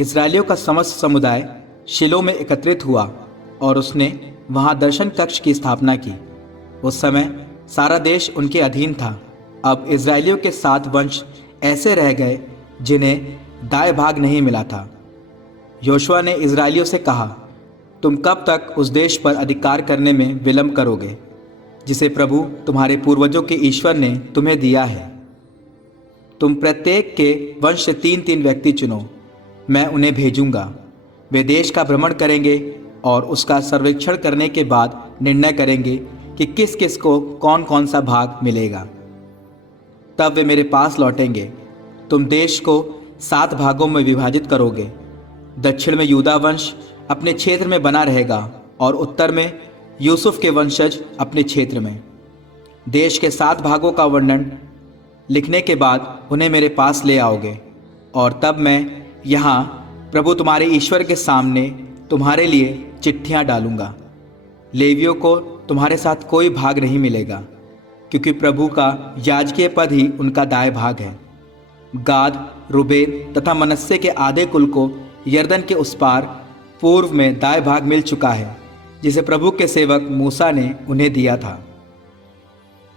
इस्राएलियों का समस्त समुदाय शिलो में एकत्रित हुआ और उसने वहां दर्शन कक्ष की स्थापना की। उस समय सारा देश उनके अधीन था। अब इस्राएलियों के 7 वंश ऐसे रह गए जिन्हें दाएं भाग नहीं मिला था। योशुआ ने इस्राएलियों से कहा, तुम कब तक उस देश पर अधिकार करने में विलंब करोगे जिसे प्रभु तुम्हारे पूर्वजों के ईश्वर ने तुम्हें दिया है? तुम प्रत्येक के वंश से 3-3 व्यक्ति चुनो, मैं उन्हें भेजूंगा। वे देश का भ्रमण करेंगे और उसका सर्वेक्षण करने के बाद निर्णय करेंगे कि किस किस को कौन कौन सा भाग मिलेगा। तब वे मेरे पास लौटेंगे। तुम देश को 7 भागों में विभाजित करोगे। दक्षिण में यूदा वंश अपने क्षेत्र में बना रहेगा और उत्तर में यूसुफ के वंशज अपने क्षेत्र में। देश के 7 भागों का वर्णन लिखने के बाद उन्हें मेरे पास ले आओगे और तब मैं यहाँ प्रभु तुम्हारे ईश्वर के सामने तुम्हारे लिए चिट्ठियाँ डालूंगा। लेवियों को तुम्हारे साथ कोई भाग नहीं मिलेगा, क्योंकि प्रभु का याजकीय पद ही उनका दाएं भाग है। गाद, रूबेन तथा मनस्से के आधे कुल को यरदन के उस पार पूर्व में दाएं भाग मिल चुका है, जिसे प्रभु के सेवक मूसा ने उन्हें दिया था।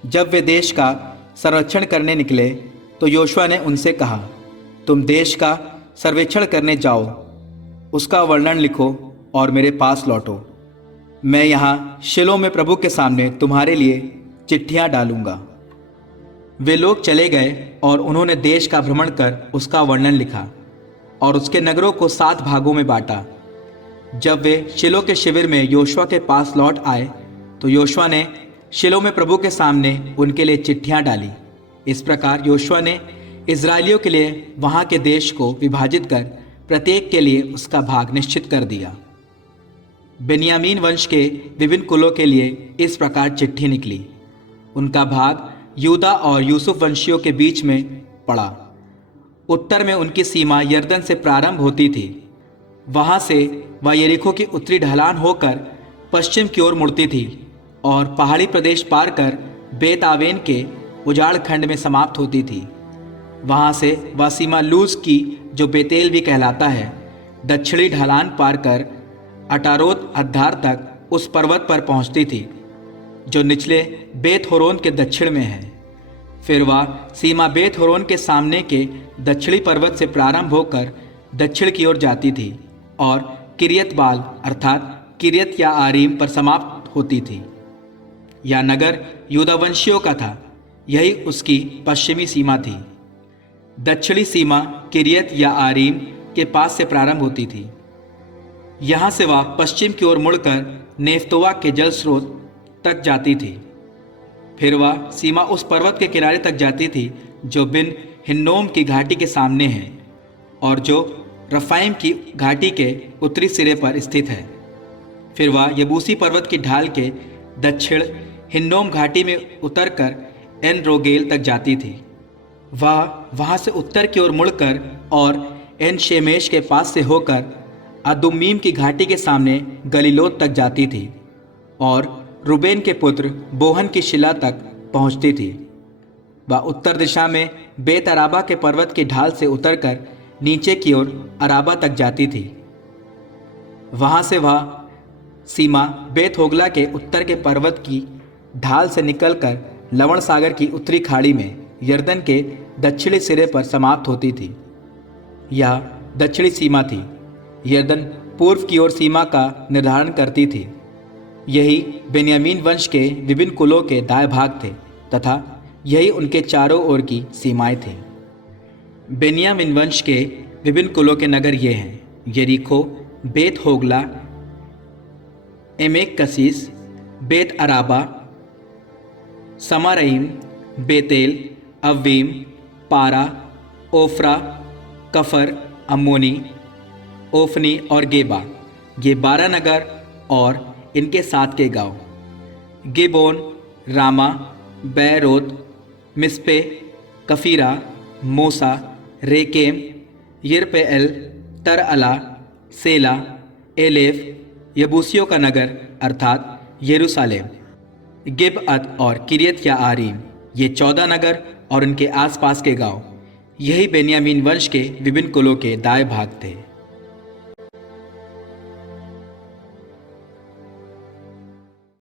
जब वे देश का सर्वेक्षण करने निकले तो योशुआ ने उनसे कहा, तुम देश का सर्वेक्षण करने जाओ, उसका वर्णन लिखो और मेरे पास लौटो। मैं यहाँ शिलो में प्रभु के सामने तुम्हारे लिए चिट्ठियाँ डालूंगा। वे लोग चले गए और उन्होंने देश का भ्रमण कर उसका वर्णन लिखा और उसके नगरों को 7 भागों में बांटा। जब वे शिलो के शिविर में योशुआ के पास लौट आए तो योशुआ ने शिलो में प्रभु के सामने उनके लिए चिट्ठियाँ डाली। इस प्रकार योशुआ ने इस्राएलियों के लिए वहाँ के देश को विभाजित कर प्रत्येक के लिए उसका भाग निश्चित कर दिया। बेन्यामीन वंश के विभिन्न कुलों के लिए इस प्रकार चिट्ठी निकली। उनका भाग यूदा और यूसुफ वंशियों के बीच में पड़ा। उत्तर में उनकी सीमा यरदन से प्रारंभ होती थी। वहाँ से वह यरीको की उत्तरी ढलान होकर पश्चिम की ओर मुड़ती थी और पहाड़ी प्रदेश पार कर बेत आवेन के उजाड़ खंड में समाप्त होती थी। वहाँ से वह सीमा लूज की, जो बेतेल भी कहलाता है, दक्षिणी ढलान पार कर अटारोत अद्धार तक उस पर्वत पर पहुँचती थी जो निचले बेत होरोन के दक्षिण में है। फिर वह सीमा बेत होरोन के सामने के दक्षिणी पर्वत से प्रारंभ होकर दक्षिण की ओर जाती थी और किरियत बाल अर्थात किरियत या आरीम पर समाप्त होती थी। यह नगर यूदावंशियों का था। यही उसकी पश्चिमी सीमा थी। दक्षिणी सीमा किरियत या आरीम के पास से प्रारंभ होती थी। यहाँ से वह पश्चिम की ओर मुड़कर नेफ्तोवा के जल स्रोत तक जाती थी। फिर वह सीमा उस पर्वत के किनारे तक जाती थी जो बिन हिन्नोम की घाटी के सामने है और जो रफाइम की घाटी के उत्तरी सिरे पर स्थित है। फिर वह यबूसी पर्वत की ढाल के दक्षिण हिन्नोम घाटी में उतरकर एन रोगेल तक जाती थी। वह वहाँ से उत्तर की ओर मुड़कर और एन शेमेश के पास से होकर अदुम्मीम की घाटी के सामने गलीलोत तक जाती थी और रूबेन के पुत्र बोहन की शिला तक पहुँचती थी। वह उत्तर दिशा में बेत अराबा के पर्वत की ढाल से उतरकर नीचे की ओर अराबा तक जाती थी। वहाँ से वह सीमा बेत होगला के उत्तर के पर्वत की ढाल से निकलकर लवण सागर की उत्तरी खाड़ी में यरदन के दक्षिणी सिरे पर समाप्त होती थी। यह दक्षिणी सीमा थी। यरदन पूर्व की ओर सीमा का निर्धारण करती थी। यही बेन्यामीन वंश के विभिन्न कुलों के दाएं भाग थे तथा यही उनके चारों ओर की सीमाएं थीं। बेन्यामीन वंश के विभिन्न कुलों के नगर ये हैं: यरीको, बेत होगला, एमेक कसीस, बेत अराबा, समारईम, बेतेल, अव्वीम, पारा, ओफ्रा, कफर, अम्मोनी, ओफनी और गेबा। ये 12 नगर और इनके साथ के गांव: गिबोन, रामा, बैरोत, मिस्पे, कफीरा, मूसा, रेकेम, यिर्पेएल, तरअला, सेला, एलेफ, यबूसियों का नगर अर्थात यरूशलेम, गिबअत और किरियत या आरीम। ये 14 नगर और उनके आसपास के गांव। यही बेन्यामीन वंश के विभिन्न कुलों के दाएं भाग थे।